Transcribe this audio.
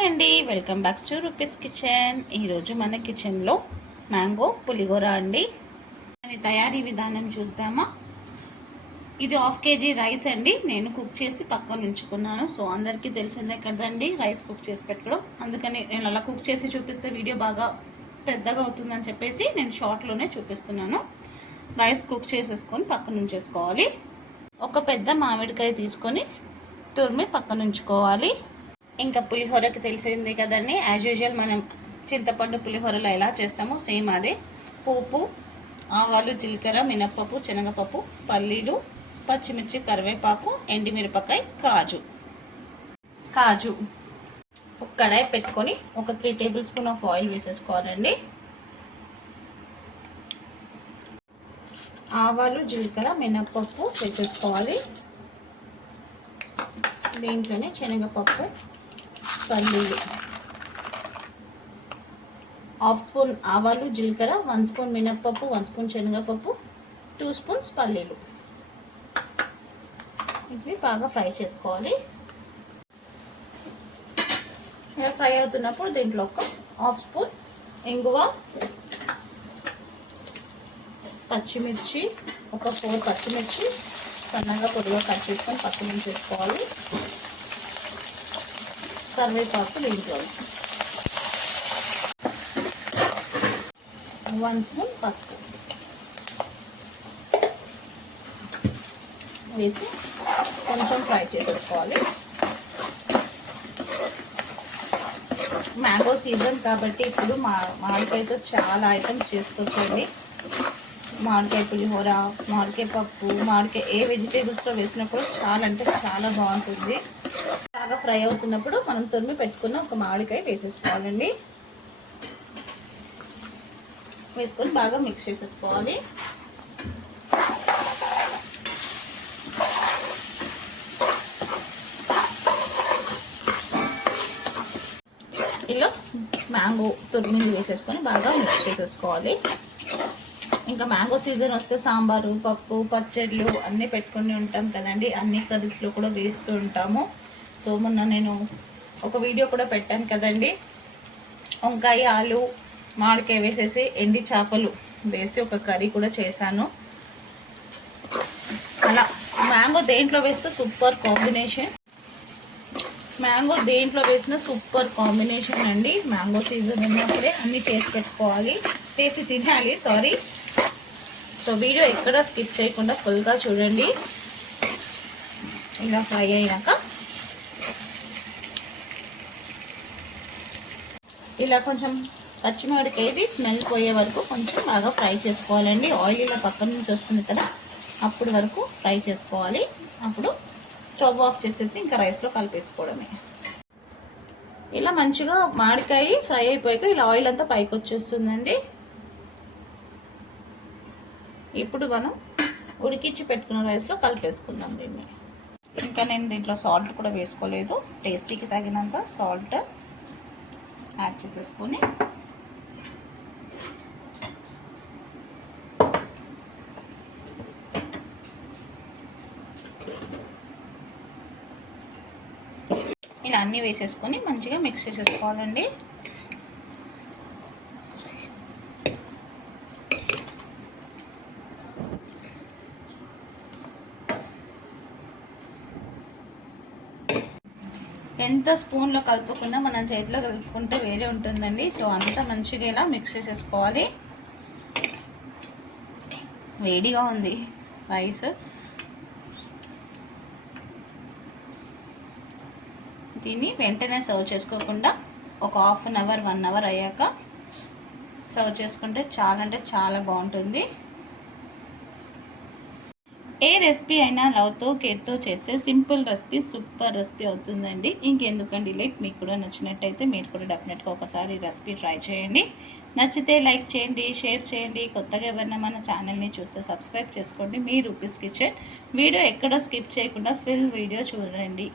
Hi అండి, welcome back to rupees kitchen. ఈరోజు మన కిచెన్లో మ్యాంగో పులిహోర అండి. దాని తయారీ విధానం చూద్దామా. ఇది 1/2 kg రైస్ అండి. నేను కుక్ చేసి పక్కన ఉంచుకున్నాను. సో అందరికీ తెలిసిందే కదండి రైస్ కుక్ చేసి పెట్టుకోవడం. అందుకని నేను అలా కుక్ చేసి చూపిస్తే వీడియో బాగా పెద్దగా అవుతుందని చెప్పేసి నేను షార్ట్లోనే చూపిస్తున్నాను. రైస్ కుక్ చేసేసుకొని పక్కన ఉంచేసుకోవాలి. ఒక పెద్ద మామిడికాయ తీసుకొని తురిమి పక్కన ఉంచుకోవాలి. ఇంకా పులిహోరకి తెలిసింది కదండి, యాజ్ యూజువల్ మనం చింతపండు పులిహోరలో ఎలా చేస్తామో సేమ్ అదే. పోపు, ఆవాలు, జీలకర్ర, మినప్పప్పు, శనగపప్పు, పల్లీలు, పచ్చిమిర్చి, కరివేపాకు, ఎండుమిరపకాయ, కాజు. ఒక కడాయి పెట్టుకొని ఒక 3 టేబుల్ స్పూన్ ఆఫ్ ఆయిల్ వేసేసుకోవాలండి. ఆవాలు, జీలకర్ర, మినప్పప్పు వేసేసుకోవాలి. దీంట్లోనే శనగపప్పు, పల్లీలు, 1/2 స్పూన్ ఆవాలు, జీలకర్ర, 1 స్పూన్ మినప్పప్పు, 1 స్పూన్ శనగపప్పు, 2 స్పూన్స్ పల్లీలు. ఇవి బాగా ఫ్రై చేసుకోవాలి. ఇలా ఫ్రై అవుతున్నప్పుడు దీంట్లో ఒక 1/2 స్పూన్ ఇంగువ, పచ్చిమిర్చి, ఒక 4 పచ్చిమిర్చి సన్నగా పొడిగా కట్ చేసుకొని పక్కన ఉంచేసుకోవాలి. కరివేపాకు దీంట్లో 1 స్పూన్ పసుపు వేసి కొంచెం ఫ్రై చేసేసుకోవాలి. మ్యాంగో సీజన్ కాబట్టి ఇప్పుడు మామిడికాయతో చాలా ఐటమ్స్ చేసుకోవచ్చండి. మామిడికాయ పులిహోర, మామిడికాయ పప్పు, మామిడికాయ ఏ వెజిటేబుల్స్లో వేసినప్పుడు చాలా అంటే చాలా బాగుంటుంది. బాగా ఫ్రై అవుతున్నప్పుడు మనం తురిమి పెట్టుకున్న ఒక మామిడికాయ వేసేసుకోవాలండి. వేసుకొని బాగా మిక్స్ చేసేసుకోవాలి. ఇలా మ్యాంగో తురిమింది వేసేసుకొని బాగా మిక్స్ చేసేసుకోవాలి. ఇంకా మ్యాంగో సీజన్ వస్తే సాంబారు, పప్పు, పచ్చళ్ళు అన్నీ పెట్టుకుని ఉంటాం కదండి. అన్ని కర్రీస్లో కూడా వేస్తూ ఉంటాము. సో మొన్న నేను ఒక వీడియో కూడా పెట్టాను కదండి, వంకాయ, ఆలు, మామిడికాయ వేసేసి ఎండి చేపలు వేసి ఒక కర్రీ కూడా చేశాను. అలా మ్యాంగో దేంట్లో వేస్తే సూపర్ కాంబినేషన్. మ్యాంగో దేంట్లో వేసిన సూపర్ కాంబినేషన్ అండి. మ్యాంగో సీజన్ ఉన్నప్పుడే అన్నీ చేసి పెట్టుకోవాలి, చేసి తినాలి. సో వీడియో ఎక్కడ స్కిప్ చేయకుండా ఫుల్గా చూడండి. ఇలా ఫ్రై అయినాక ఇలా కొంచెం పచ్చిమిరపకాయది స్మెల్ పోయే వరకు కొంచెం బాగా ఫ్రై చేసుకోవాలండి. ఆయిల్ ఇలా పక్కన నుంచి వస్తుంది కదా, అప్పుడు వరకు ఫ్రై చేసుకోవాలి. అప్పుడు స్టవ్ ఆఫ్ చేసేసి ఇంకా రైస్లో కలిపేసుకోవడమే. ఇలా మంచిగా మామిడికాయ ఫ్రై అయిపోయాక ఇలా ఆయిల్ అంతా పైకి వచ్చేస్తుందండి. ఇప్పుడు మనం ఉడికించి పెట్టుకున్న రైస్లో కలిపేసుకుందాం దీన్ని. ఇంకా నేను దీంట్లో సాల్ట్ కూడా వేసుకోలేదు. టేస్టీకి తగినంత సాల్ట్ యాడ్ చేసేసుకొని ఇలా అన్నీ వేసేసుకొని మంచిగా మిక్స్ చేసేసుకోవాలండి. ఎంత స్పూన్లో కలుపుకున్నా మనం చేతిలో కలుపుకుంటే వేరే ఉంటుందండి. సో అంత మంచిగా ఇలా మిక్స్ చేసేసుకోవాలి. వేడిగా ఉంది రైస్. దీన్ని వెంటనే సర్వ్ చేసుకోకుండా ఒక 1/2 అవర్ 1 అవర్ అయ్యాక సర్వ్ చేసుకుంటే చాలా అంటే చాలా బాగుంటుంది. ఏ రెసిపీ అయినా లవ్తో కేర్తో చేస్తే సింపుల్ రెసిపీ సూపర్ రెసిపీ అవుతుందండి. ఇంకెందుకండి లేట్. మీకు కూడా నచ్చినట్టయితే మీరు కూడా డెఫినెట్గా ఒకసారి రెసిపీ ట్రై చేయండి. నచ్చితే లైక్ చేయండి, షేర్ చేయండి. కొత్తగా ఎవరైనా మన ఛానల్ని చూస్తే సబ్స్క్రైబ్ చేసుకోండి. మీ రూపీస్ కిచెన్ వీడియో ఎక్కడ స్కిప్ చేయకుండా ఫుల్ వీడియో చూడండి.